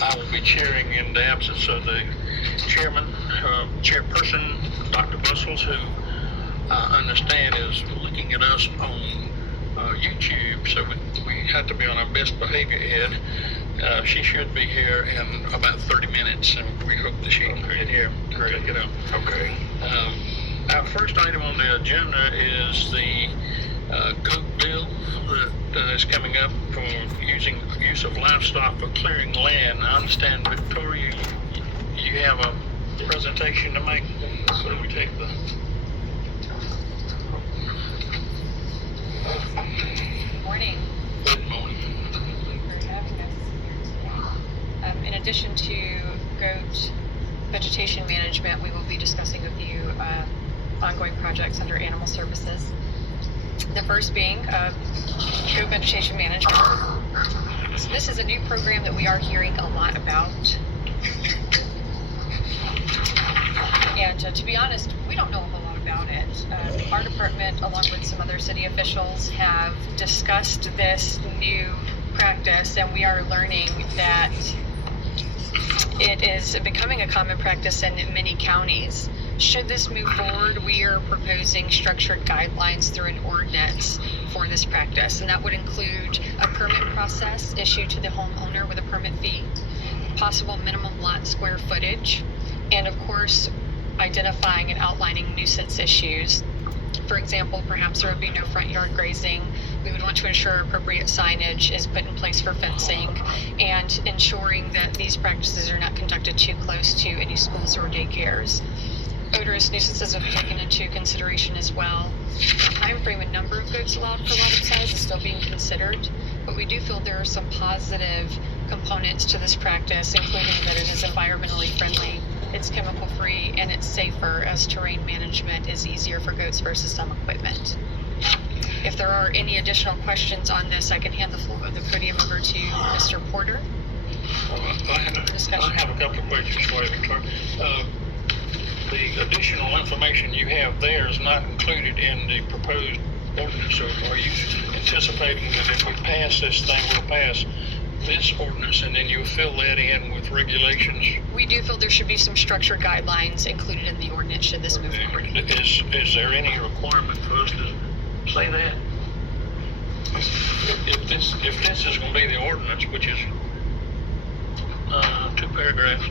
I will be chairing in the absence of the chairperson, Dr. Bustles, who I understand is looking at us on YouTube, so we have to be on our best behavior, Ed. She should be here in about 30 minutes, and we hope that she can get here. Take it up. Okay. Our first item on the agenda is the goat bill that is coming up for use of livestock for clearing land. I understand, Victoria, you have a presentation to make, so we take the... Good morning. Good morning. Thank you for having us here today. In addition to goat vegetation management, we will be discussing with you ongoing projects under animal services. The first being goat vegetation management. So this is a new program that we are hearing a lot about. And to be honest, we don't know a whole lot about it. Our department, along with some other city officials, have discussed this new practice, and we are learning that it is becoming a common practice in many counties. Should this move forward, we are proposing structured guidelines through an ordinance for this practice, and that would include a permit process issued to the homeowner with a permit fee, possible minimum lot square footage, and of course, identifying and outlining nuisance issues. For example, perhaps there would be no front yard grazing. We would want to ensure appropriate signage is put in place for fencing, and ensuring that these practices are not conducted too close to any schools or daycares. Odorous nuisances will be taken into consideration as well. The time frame and number of goats allowed per lot of size is still being considered, but we do feel there are some positive components to this practice, including that it is environmentally friendly, it's chemical free, and it's safer, as terrain management is easier for goats versus some equipment. If there are any additional questions on this, I can hand the podium over to Mr. Porter. I have a couple of questions for you, Victoria. The additional information you have there is not included in the proposed ordinance. So are you anticipating that if we pass this thing, we'll pass this ordinance and then you'll fill that in with regulations? We do feel there should be some structured guidelines included in the ordinance should this move forward. Is there any requirement for us to say that? If this is going to be the ordinance, which is 2 paragraphs,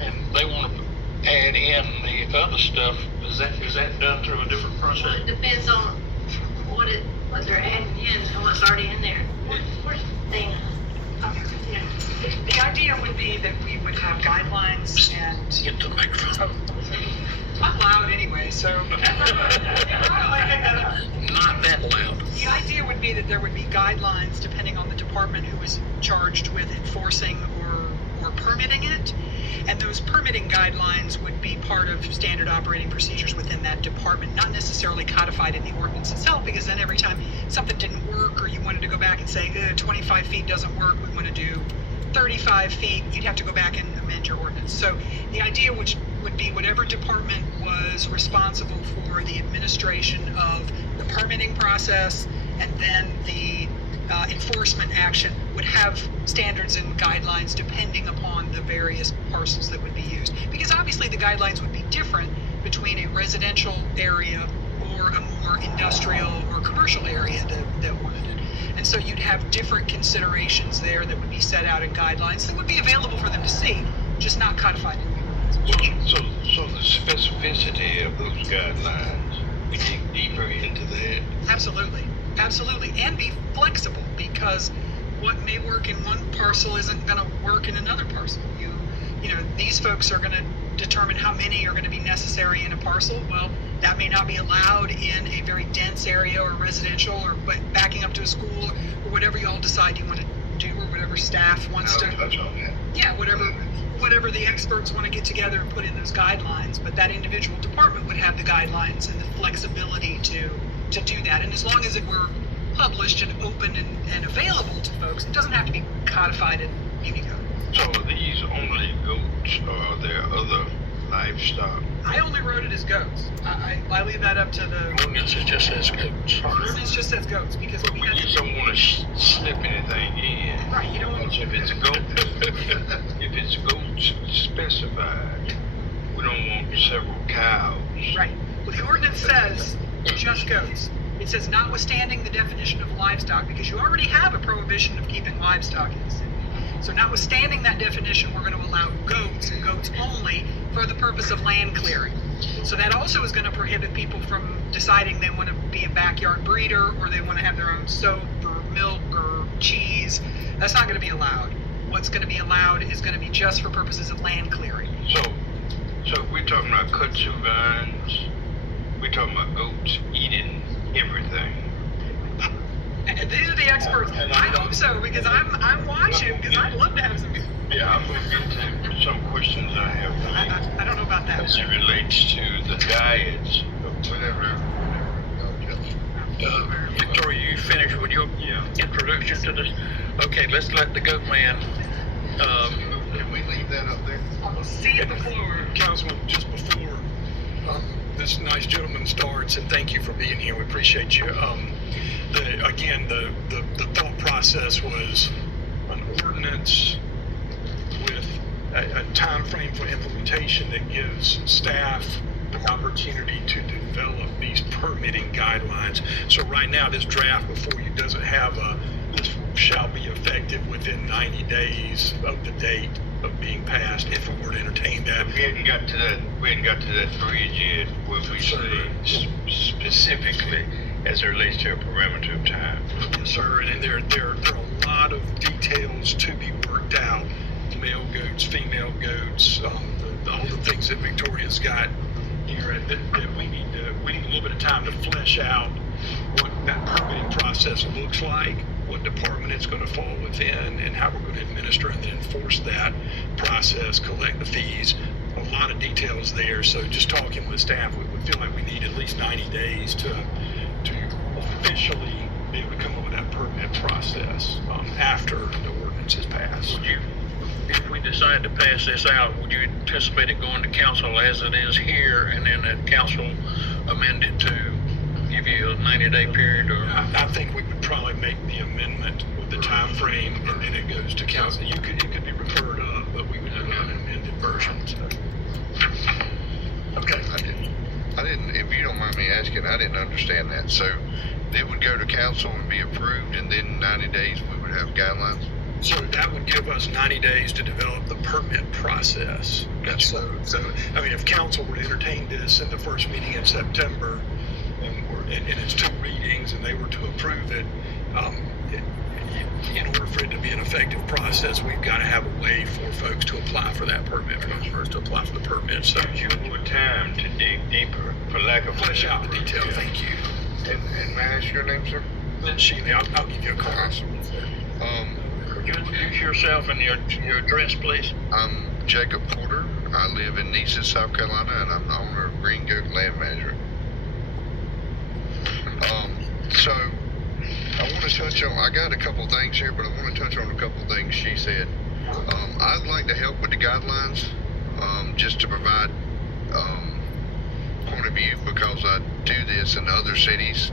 and they want to add in the other stuff, is that done through a different process? Well, it depends on what they're adding in and what's already in there. Where's Dana? Yeah. The idea would be that we would have guidelines and... Get the microphone. I'm loud anyway, so... Not that loud. The idea would be that there would be guidelines depending on the department who is charged with enforcing or permitting it. And those permitting guidelines would be part of standard operating procedures within that department, not necessarily codified in the ordinance itself, because then every time something didn't work or you wanted to go back and say, 25 feet doesn't work, we want to do 35 feet, you'd have to go back and amend your ordinance. So the idea which would be whatever department was responsible for the administration of the permitting process and then the enforcement action would have standards and guidelines depending upon the various parcels that would be used. Because obviously the guidelines would be different between a residential area or a more industrial or commercial area that wanted it. And so you'd have different considerations there that would be set out in guidelines that would be available for them to see, just not codified in the ordinance. So the specificity of those guidelines, we dig deeper into that. Absolutely, and be flexible, because what may work in one parcel isn't going to work in another parcel. You know, these folks are going to determine how many are going to be necessary in a parcel. Well, that may not be allowed in a very dense area or residential or backing up to a school or whatever you all decide you want to do, or whatever staff wants to. Touch on that. Yeah, whatever the experts want to get together and put in those guidelines, but that individual department would have the guidelines and the flexibility to do that. And as long as it were published and open and available to folks, it doesn't have to be codified in Unicode. So are these only goats, or are there other livestock? I only wrote it as goats. I leave that up to the Ordinance just says goats. ordinance. Just says goats because But we you had don't want to slip anything in. right. You don't want Because if it's a goat, goats. Right. Well, the ordinance says just goats. It says notwithstanding the definition of livestock, because you already have a prohibition of keeping livestock in the city. So notwithstanding that definition, we're going to allow goats and goats only for the purpose of land clearing. So that also is going to prohibit people from deciding they want to be a backyard breeder or they want to have their own soap or milk or cheese. That's not going to be allowed. What's going to be allowed is going to be just for purposes of land clearing. So we're talking about kudzu vines. We're talking about goats eating everything. And these are the experts. I hope so, because I'm watching, because I'd love to have some. Yeah, I'm moving to some questions I have I don't know about that. as it relates to the diets of whatever. Victoria, you finished with your introduction to this? Okay, let's let the goat man, Can we leave that up there? I'll see you before. Councilman, just before this nice gentleman starts, and thank you for being here. We appreciate you. The thought process was an ordinance with a time frame for implementation that gives staff the opportunity to develop these permitting guidelines. So right now, this draft before you doesn't have this shall be effective within 90 days of the date of being passed, if we were to entertain that. We hadn't got to that bridge yet where we say specifically as it relates to a parameter of time. Yes, sir, and there are a lot of details to be worked out. Male goats, female goats, all the things that Victoria's got here, and that we need a little bit of time to flesh out what that permitting process looks like, what department it's going to fall within, and how we're going to administer and enforce that process, collect the fees. A lot of details there. So just talking with staff, we feel like we need at least 90 days to officially be able to come up with that permit process after the ordinance is passed. would you, if we decide to pass this out, would you anticipate it going to council as it is here, and then that council amend it to give you a 90-day period, or? I think we would probably make the amendment with the time frame, and then it goes to council. It could be referred up, but we would do an amended version. So. Okay. I didn't, if you don't mind me asking, I didn't understand that. So it would go to council and be approved, and then 90 days we would have guidelines? So that would give us 90 days to develop the permit process. So I mean, if council were to entertain this in the first meeting in September, and it's 2 readings, and they were to approve it, in order for it to be an effective process, we've got to have a way for folks to apply for that permit, for customers to apply for the permit. So You more time to dig deeper, for lack of flesh out the detail. Thank you. And may I ask your name, sir? Then Sheila, I'll give you a call. Could you introduce yourself and your address, please? I'm Jacob Porter. I live in Neeson, South Carolina, and I'm the owner of Green Goat Land Management. So I want to touch on, I got a couple things here, but I want to touch on a couple things she said. I'd like to help with the guidelines, just to provide point of view, because I do this in other cities.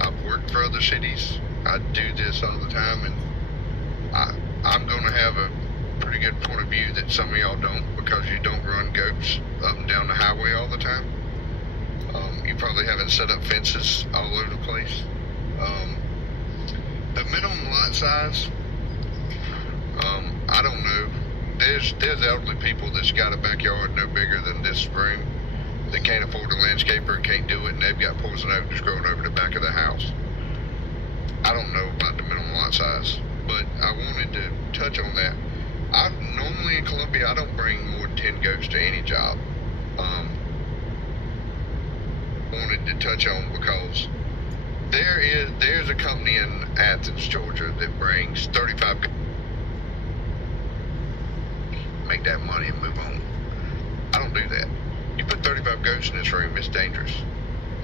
I've worked for other cities. I do this all the time, and I'm going to have a pretty good point of view that some of y'all don't, because you don't run goats up and down the highway all the time. You probably haven't set up fences all over the place. The minimum lot size, I don't know. There's elderly people that's got a backyard no bigger than this room that can't afford a landscaper and can't do it, and they've got poison oak just growing over the back of the house. I don't know about the minimum lot size, but I wanted to touch on that. Normally in Columbia, I don't bring more than 10 goats to any job. Wanted to touch on because there's a company in Athens, Georgia that brings 35 goats. Make that money and move on. I don't do that. You put 35 goats in this room, it's dangerous.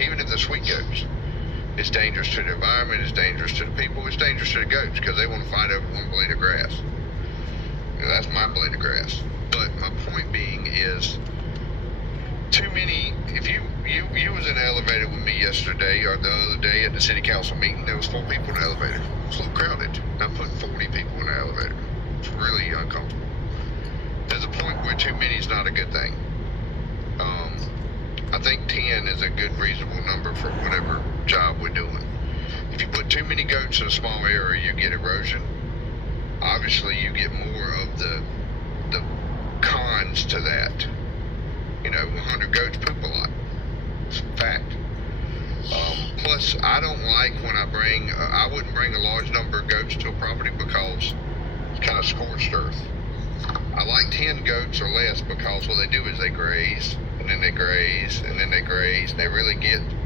Even if they're sweet goats, it's dangerous to the environment, it's dangerous to the people, it's dangerous to the goats because they want to fight over one blade of grass. You know, that's my blade of grass. But my point being is, too many, if you was in the elevator with me yesterday or the other day at the city council meeting, there was 4 people in the elevator. It was a little crowded. I'm putting 40 people in the elevator. It's really uncomfortable. There's a point where too many is not a good thing. I think 10 is a good reasonable number for whatever job we're doing. If you put too many goats in a small area, you get erosion. Obviously, you get more of the cons to that. 100 goats poop a lot. It's a fact. Plus, I don't like when I wouldn't bring a large number of goats to a property because it's kind of scorched earth. I like 10 goats or less because what they do is they graze, and then they graze, and then they graze, and they really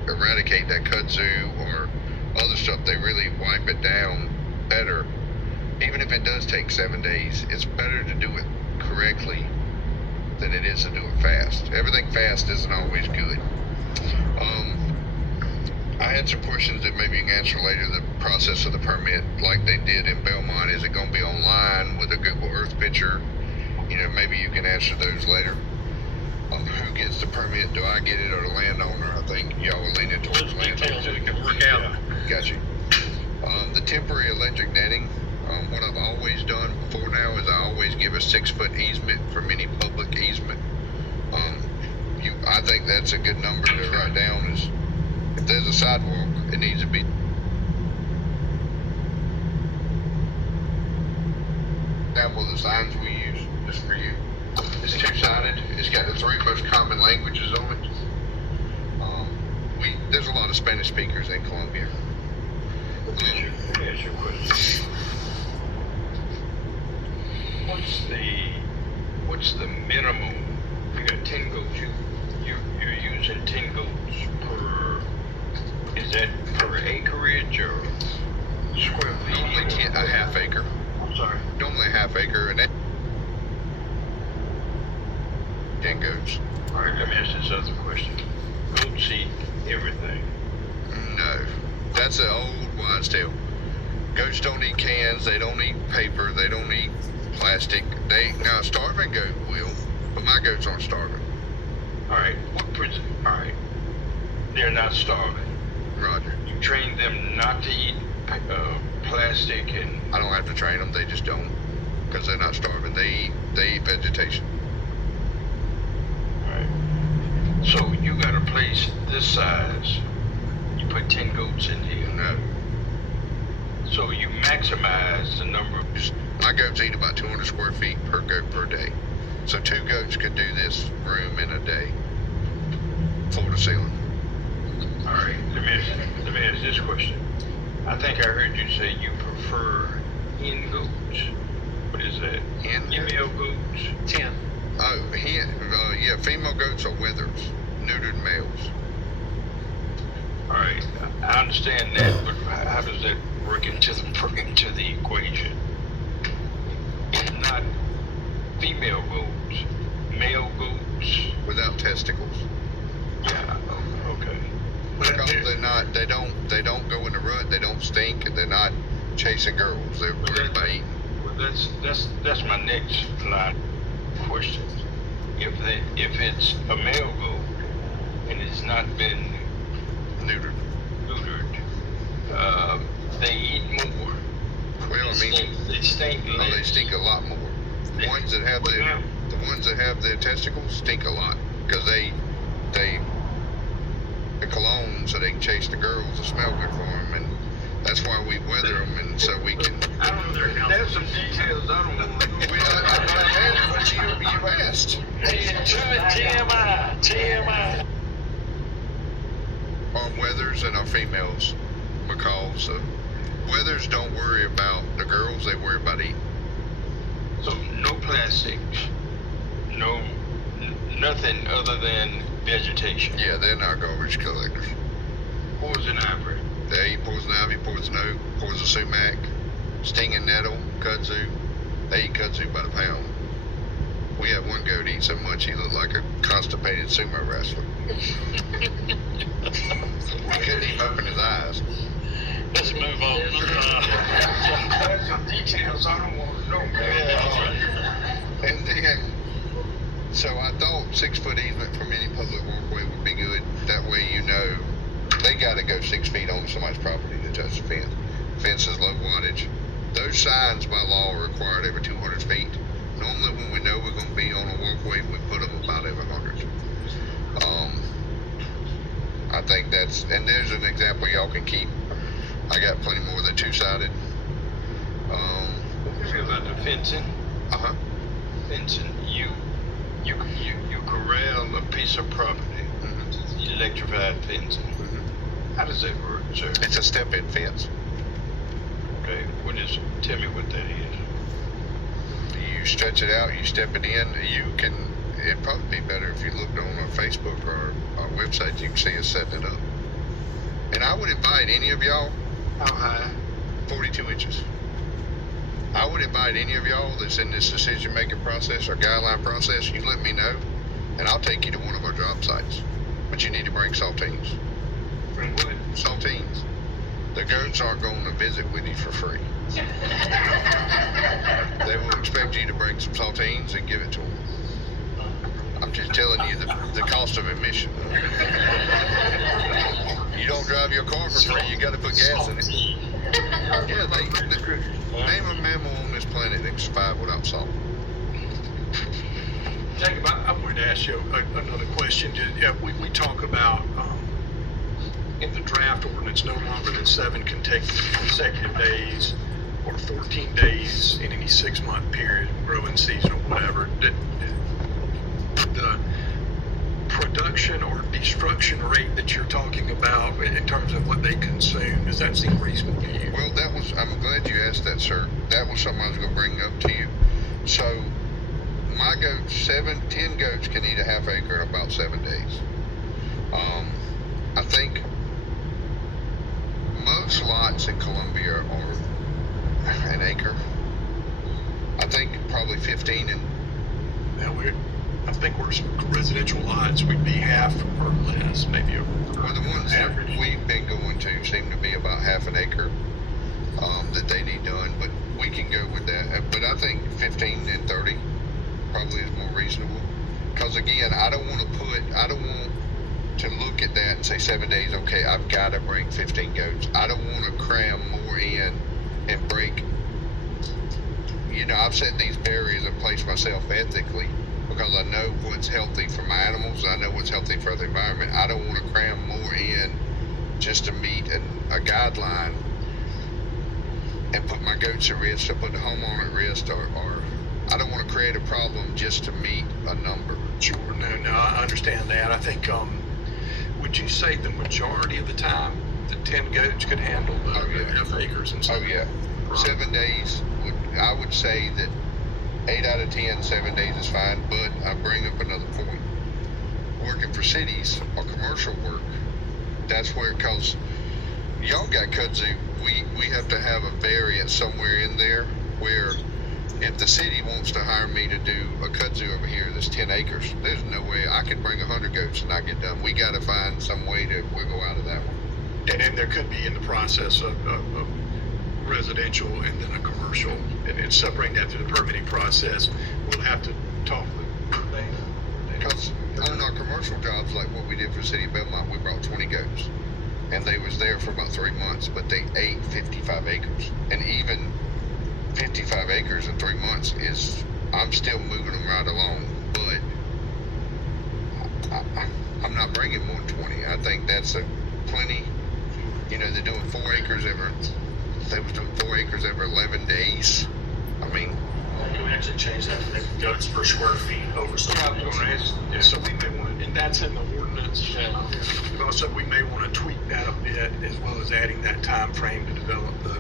eradicate that kudzu or other stuff. They really wipe it down better. Even if it does take 7 days, it's better to do it correctly than it is to do it fast. Everything fast isn't always good. I had some questions that maybe you can answer later. The process of the permit, like they did in Belmont, is it going to be online with a Google Earth picture? Maybe you can answer those later. Who gets the permit? Do I get it or the landowner? I think y'all are leaning towards Those landowner. details we can work out. Got you. The temporary electric netting, what I've always done before now is I always give a 6-foot easement from any public easement. I think that's a good number to write down. Is if there's a sidewalk, it needs to be. Example of the signs we use, just for you. It's 2-sided. It's got the 3 most common languages on it. There's a lot of Spanish speakers in Colombia. Let me ask you a question. What's the minimum? You got 10 goats. You're using 10 goats per. Is that per acreage or square feet? Normally a half acre. I'm sorry. Normally a half acre, and that 10 goats. All right. Let me ask this other question. Goats eat everything. No, that's an old wives' tale. Goats don't eat cans. They don't eat paper. They don't eat plastic. Now a starving goat will, but my goats aren't starving. All right. All right. They're not starving. Roger. You train them not to eat plastic and. I don't have to train them. They just don't, because they're not starving. They eat vegetation. All right. So you got a place this size. You put 10 goats in here. No, So you maximize the number of. my goats eat about 200 square feet per goat per day. So 2 goats could do this room in a day, floor to ceiling. All right. Let me ask this question. I think I heard you say you prefer hen goats. What is that? Hen? Female goats. 10. Oh, yeah, female goats are wethers, neutered males. All right. I understand that, but how does that work into the equation? It's not female goats, male goats. Without testicles. Yeah. Okay. Because they don't go in the rut, they don't stink, and they're not chasing girls. They're worried about eating. Well, that's my next line of questions. If it's a male goat and it's not been Neutered. they eat more. Well, I mean, They stink they less. stink a lot more. The ones that have the testicles stink a lot because they the cologne so they can chase the girls and smell good for them, and that's why we weather them, and so we can. There's some details I don't want to know. But you asked. TMI. Our wethers and our females, because wethers don't worry about the girls; they worry about eating. So no plastics, nothing other than vegetation. Yeah, they're not garbage collectors. Poison ivy. They eat poison ivy, poison oak, poison sumac, stinging nettle, kudzu. They eat kudzu by the pound. We had one goat eat so much he looked like a constipated sumo wrestler. We couldn't even open his eyes. Let's move on. There's some details I don't want to know. And then, so I thought 6-foot easement from any public walkway would be good. That way they gotta go 6 feet on somebody's property to touch the fence. Fence is low wattage. Those signs by law are required every 200 feet. Normally when we know we're gonna be on a walkway, we put them about every 100. and there's an example y'all can keep. I got plenty more than two-sided. Tell me about the fencing. Uh-huh. Fencing, you corral a piece of property, Mm-hmm. electrified fencing. Mm-hmm. How does that work, sir? It's a step-in fence. Okay, what is it? Tell me what that is. You stretch it out, you step it in. It'd probably be better if you looked on our Facebook or our website. You can see us setting it up. And I would invite any of y'all, How high? 42 inches. I would invite any of y'all that's in this decision-making process or guideline process, you let me know, and I'll take you to one of our job sites. But you need to bring saltines. Bring what? Saltines. The goats aren't going to visit with you for free. They will expect you to bring some saltines and give it to them. I'm just telling you the cost of admission. You don't drive your car for free, you got to put gas in it. Yeah, name a mammal on this planet that can survive without salt. Jacob, I wanted to ask you another question. We talk about in the draft ordinance, no longer than 7 consecutive days or 14 days in any 6-month period, growing season or whatever. The production or destruction rate that you're talking about in terms of what they consume, does that seem reasonable to you? Well, I'm glad you asked that, sir. That was something I was going to bring up to you. So, my goats, 10 goats can eat a half acre in about 7 days. I think most lots in Columbia are an acre. I think probably 15 and I think we're residential lots, we'd be half or less, maybe a well, the ones that average. we've been going to seem to be about half an acre that they need done, but we can go with that. But I think 15 and 30 probably is more reasonable. Because again, I don't want to look at that and say 7 days, okay, I've got to bring 15 goats. I don't want to cram more in and break. I've set these barriers in place myself ethically because I know what's healthy for my animals. I know what's healthy for the environment. I don't want to cram more in just to meet a guideline and put my goats at risk or put the homeowner at risk or I don't want to create a problem just to meet a number. Sure, no, I understand that. I think, would you say the majority of the time the 10 goats could handle the half acres and stuff? Oh yeah. 7 days I would say that 8 out of 10, 7 days is fine, but I bring up another point. Working for cities or commercial work, that's where, because y'all got kudzu, we have to have a variance somewhere in there where if the city wants to hire me to do a kudzu over here that's 10 acres, there's no way I could bring 100 goats and not get done. We got to find some way to wiggle out of that one. And then there could be in the process of residential and then a commercial, and separating that through the permitting process. We'll have to talk with Dana. Because on our commercial jobs, like what we did for the city of Belmont, we brought 20 goats. And they was there for about 3 months, but they ate 55 acres. And even 55 acres in 3 months I'm still moving them right along. But I'm not bringing more than 20. I think that's plenty. They're doing 4 acres they was doing 4 acres every 11 days. I mean, Can we actually change that to make goats per square feet over some? Yeah, I was going to ask. Yeah, so we may want to, and that's in the ordinance. But also, we may want to tweak that a bit, as well as adding that time frame to develop the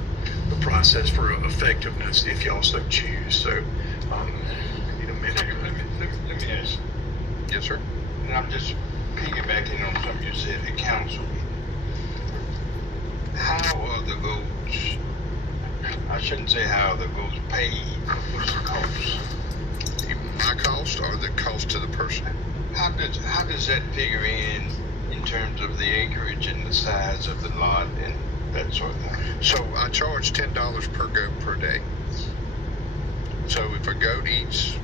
process for effectiveness, if y'all so choose. So, we need a minute. Let me ask. yes, sir. And I'm just piggybacking on something you said at council. How are the goats? I shouldn't say how the goats paid. What's the cost? My cost or the cost to the person? How does that figure in terms of the acreage and the size of the lot and that sort of thing? So I charge $10 per goat per day. So if a goat eats,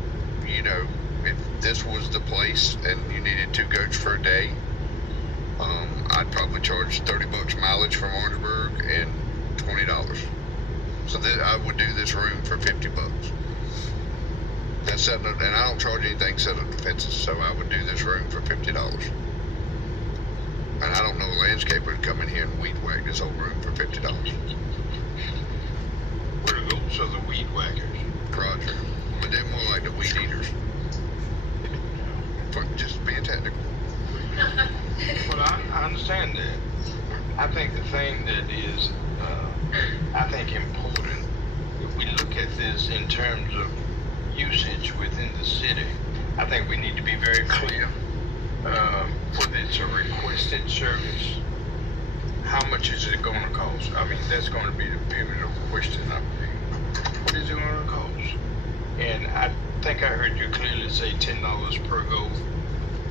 if this was the place and you needed 2 goats for a day, I'd probably charge $30 mileage from Orangeburg and $20. So I would do this room for $50. That's setting up, and I don't charge anything setting up the fences, so I would do this room for $50. And I don't know a landscaper would come in here and weed whack this whole room for $50. Where the goats are the weed whackers. Roger. But they're more like the weed eaters. For just being technical. Well, I understand that. I think the thing that is, I think important, if we look at this in terms of usage within the city, I think we need to be very clear. Whether it's a requested service, how much is it going to cost? I mean, that's going to be the pivotal question, I believe. What is it going to cost? And I think I heard you clearly say $10 per goat.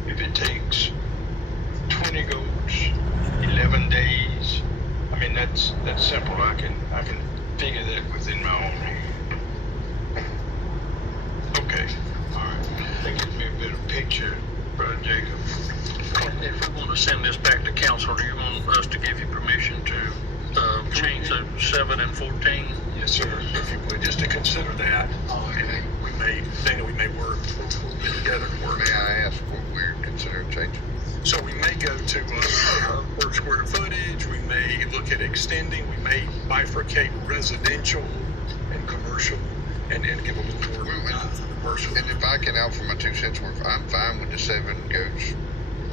If it takes 20 goats, 11 days, I mean, that's simple. I can figure that within my own head. Okay, all right. That gives me a better picture, Brother Jacob. If we want to send this back to council, do you want us to give you permission to change the 7 and 14? Yes, sir. If you would, just to consider that, and we may work, we'll get together and work. May I ask what we're considering changing? So we may go to per square footage, we may look at extending, we may bifurcate residential and commercial and give a little more commercial. And if I can offer my 2 cents worth, I'm fine with the 7 goats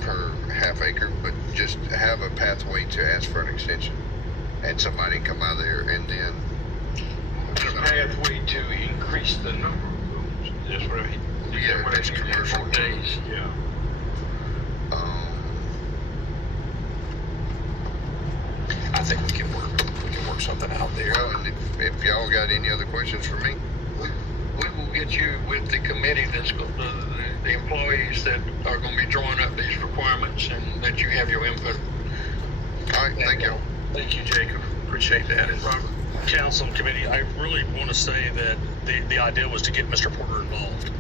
per half acre, but just have a pathway to ask for an extension. And somebody can come out there and then. A pathway to increase the number of goats. That's what I That's commercial. days. Yeah. I think we can work something out there. Well, and if y'all got any other questions for me, We will get you with the committee that's the employees that are going to be drawing up these requirements and that you have your input. all right, thank you. Thank you, Jacob. Appreciate that. And Robert. Council and committee, I really want to say that the idea was to get Mr. Porter involved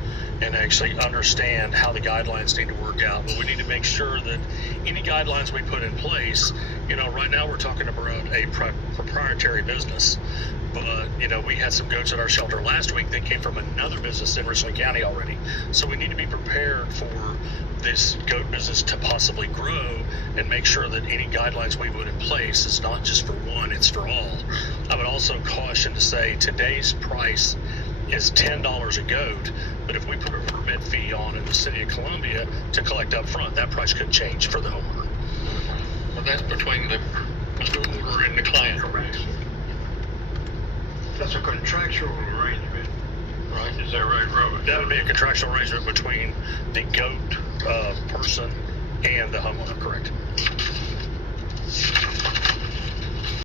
and actually understand how the guidelines need to work out. But we need to make sure that any guidelines we put in place, right now we're talking about a proprietary business. But, we had some goats at our shelter last week that came from another business in Richland County already. So we need to be prepared for this goat business to possibly grow and make sure that any guidelines we put in place is not just for one, it's for all. I would also caution to say today's price is $10 a goat, but if we put a permit fee on in the city of Columbia to collect up front, that price could change for the homeowner. Well, that's between the owner and the client. That's a contractual arrangement, right? Is that right, Robert? That would be a contractual arrangement between the goat person and the homeowner, correct?